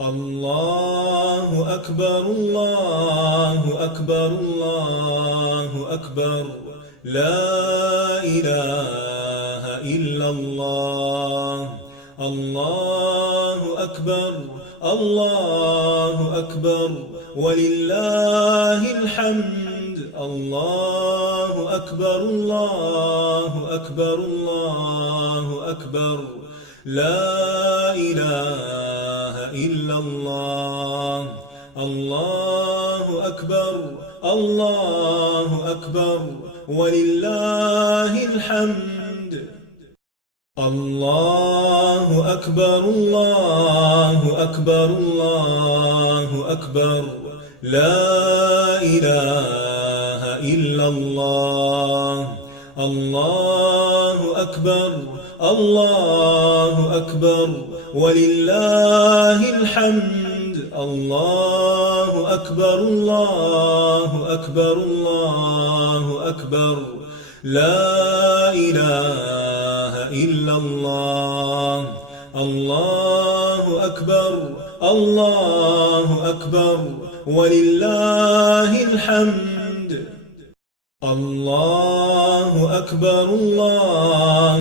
الله أكبر الله أكبر الله أكبر لا إله إلا الله. الله أكبر الله أكبر ولله الحمد. الله أكبر الله أكبر الله أكبر لا إله إلا الله. الله أكبر الله أكبر ولله الحمد. الله أكبر الله أكبر الله أكبر لا إله إلا الله. الله أكبر الله أكبر ولله الحمد. الله أكبر الله أكبر الله أكبر لا إله إلا الله. الله أكبر الله أكبر ولله الحمد. الله أكبر الله